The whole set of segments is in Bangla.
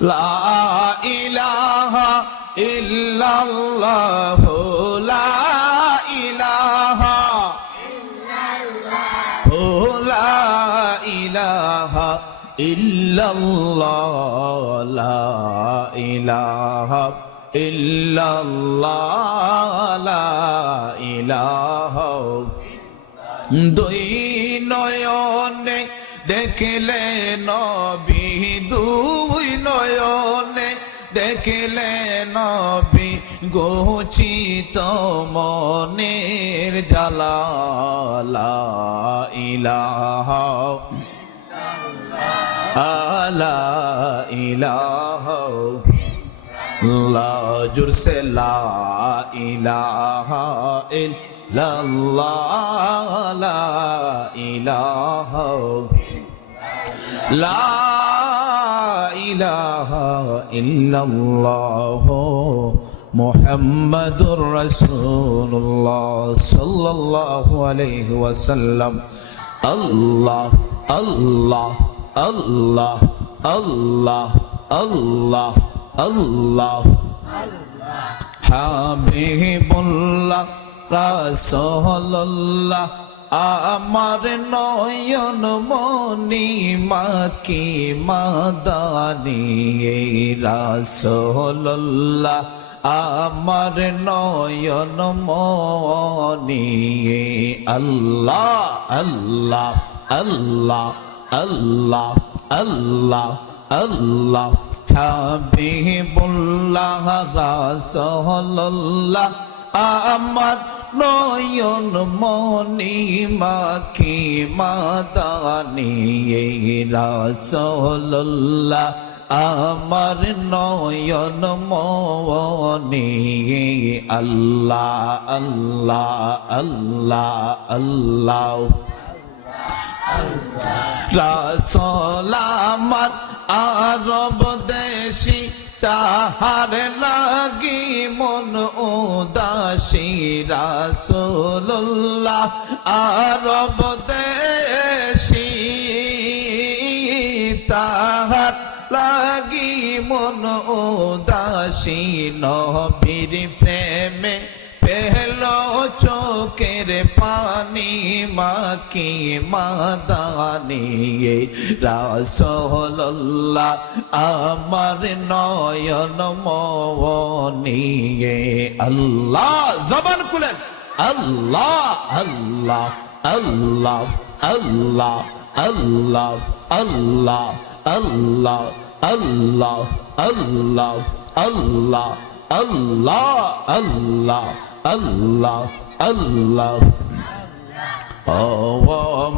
লা ইলাহা ইল্লাল্লাহ লা ইলাহা লা ইলাহা ইল্লাল্লাহ লা ইলাহা লা ইলাহা দুই নয়নে দেখলে নবী দেখলে নবী গোচিত মনের জালা ইলাহ আলা ইলাহা লা জুরসে লা ইলাহা ইল্লাল্লাহ। লা ইলাহা লা إله إلا الله محمد رسول الله صلى الله عليه وسلم. الله الله الله الله الله الله. حبيب الله رسول الله. আমার নয়ন মনি মাকি মাদানি রাসূলুল্লাহ। আমার নয়ন মনি আল্লাহ আল্লাহ আল্লাহ আল্লাহ আল্লাহ আল্লাহ। হাবিবুল্লাহ, রাসূলুল্লাহ, আমার নয়ন মনি মাখি মাদানি রাসূলুল্লাহ আমার নয়ন মনি আল্লাহ আল্লাহ আল্লাহ আল্লাহ। রাসলামার আরব দেশি তাহার লাগি মন উদাসী রাসুল্লাহ আরব দেশি তাহার লাগি মন উদাসী নবীর পানি মাকি মাদানি রাসোল্লাহ আমার নয়ন মনি আল্লাহ জবান খুলেন আল্লাহ আল্লাহ আল্লাহ আল্লাহ আল্লাহ আল্লাহ আল্লাহ আল্লাহ আল্লাহ আল্লাহ আল্লাহ আল্লাহ আল্লাহ আল্লাহ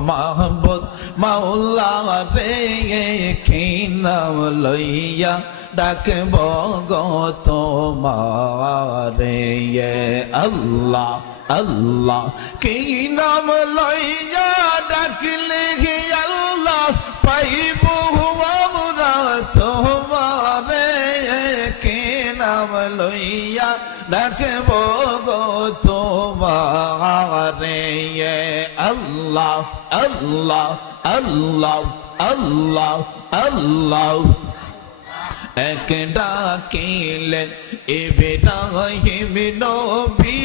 মাহবুদ মাওলা রে কি নাম লইয়া ডাকব গো তোমারে। আল্লাহ আল্লাহ, কি নাম লইয়া ডাকলে আল্লাহ? পাইব আমরা তোমারে নাম লইয়া ডাকব গো তোমারে আল্লাহ আল্লাহ আল্লাহ আল্লাহ আল্লাহ। এক ডাকিলেন ইব্রাহিম নবী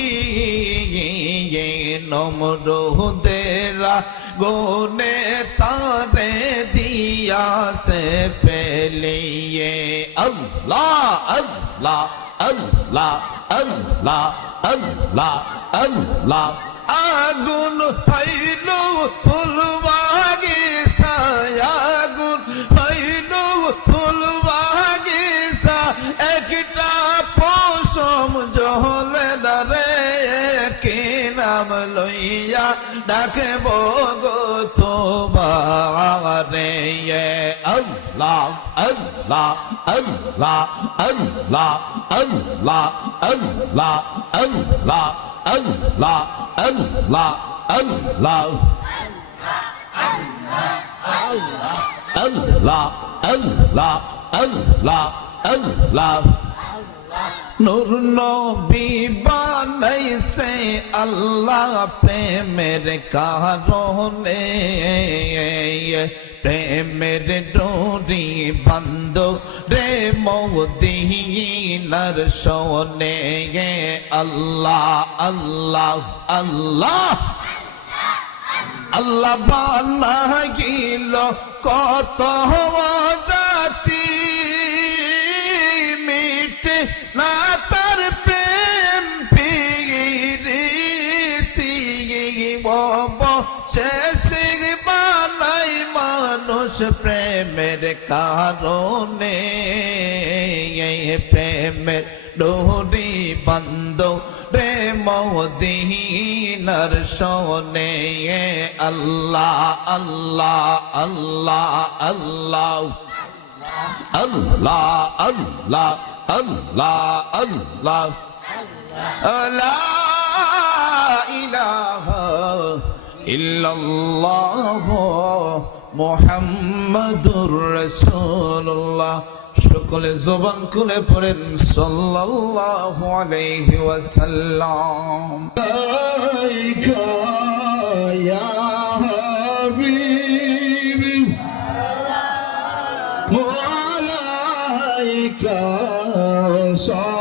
নমরুদেরা গোনে তারে দিয়া সে ফেলিয়ে। আল্লাহ আল্লাহ আল্লাহ আল্লাহ আল্লাহ আল্লাহ, আগুন পাইল লইয়া ডাকব গো তোমারে আল্লাহ আল্লাহ আল্লাহ আল্লাহ আল্লাহ আল্লাহ আল্লাহ আল্লাহ আল্লাহ আল্লাহ আল্লাহ আল্লাহ আল্লাহ আল্লাহ নূর নবী বানাইছে আল্লাহ প্রেমের কারণে। প্রেমের ডোরি বন্ধ রে মদিনার সোনে আল্লাহ আল্লাহ আল্লাহ। আল্লাহ বানাইল কত জাতি মিটে না শেষে বানাই মানুষ প্রেমের কারণে প্রেমের ডোরি বন্ধ রে মদিনার সোনে আল্লাহ আল্লাহ আল্লাহ আল্লাহ আল্লাহ আল্লাহ আল্লাহ আল্লাহ লা ইলাহা ইল্লাল্লাহ মোহাম্মদুর রাসূলুল্লাহ। সকলে জবান খুলে পড়েন, সাল্লাল্লাহু আলাইহি ওয়াসাল্লাম। লাইকা ইয়া হাবিবি। ওয়ালাইকা সা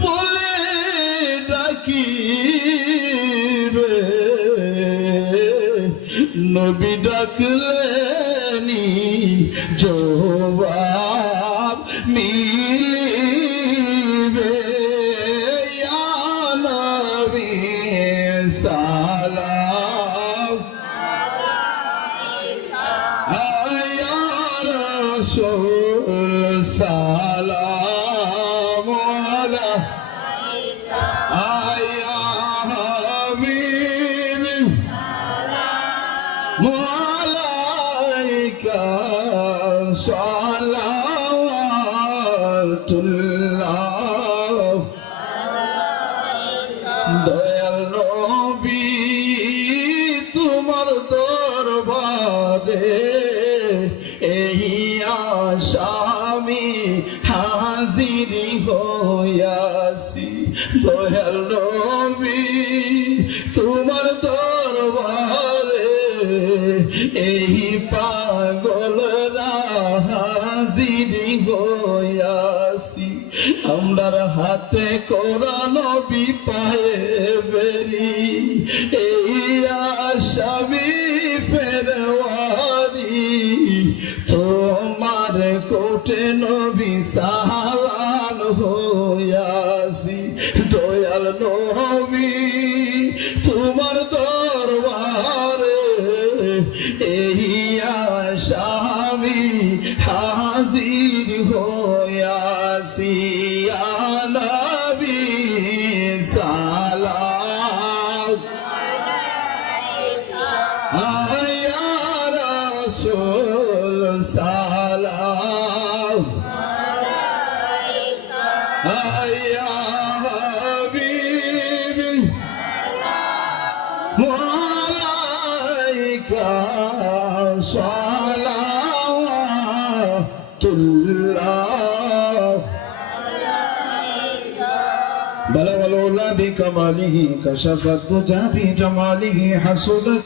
বলে ডাকি রে। নবী ডাকলেনি জবাব মিলিবে। নবী সালাম وعليك صلوات الله দয়াল নবী তোমার দরবারে হাজিরি আমরার হাতে কোরআন নবী পায়ে বেরি। এই আসামি ফেরওয়ারি। তোমার কোটে নবী সাহান হইয়াছি। দয়াল নবী সালাম। আয়া রাসূল সালাম। আয়া হাবিবি ওয়ালাইকা সালাম। कमाली कशफत जमाली हसुदत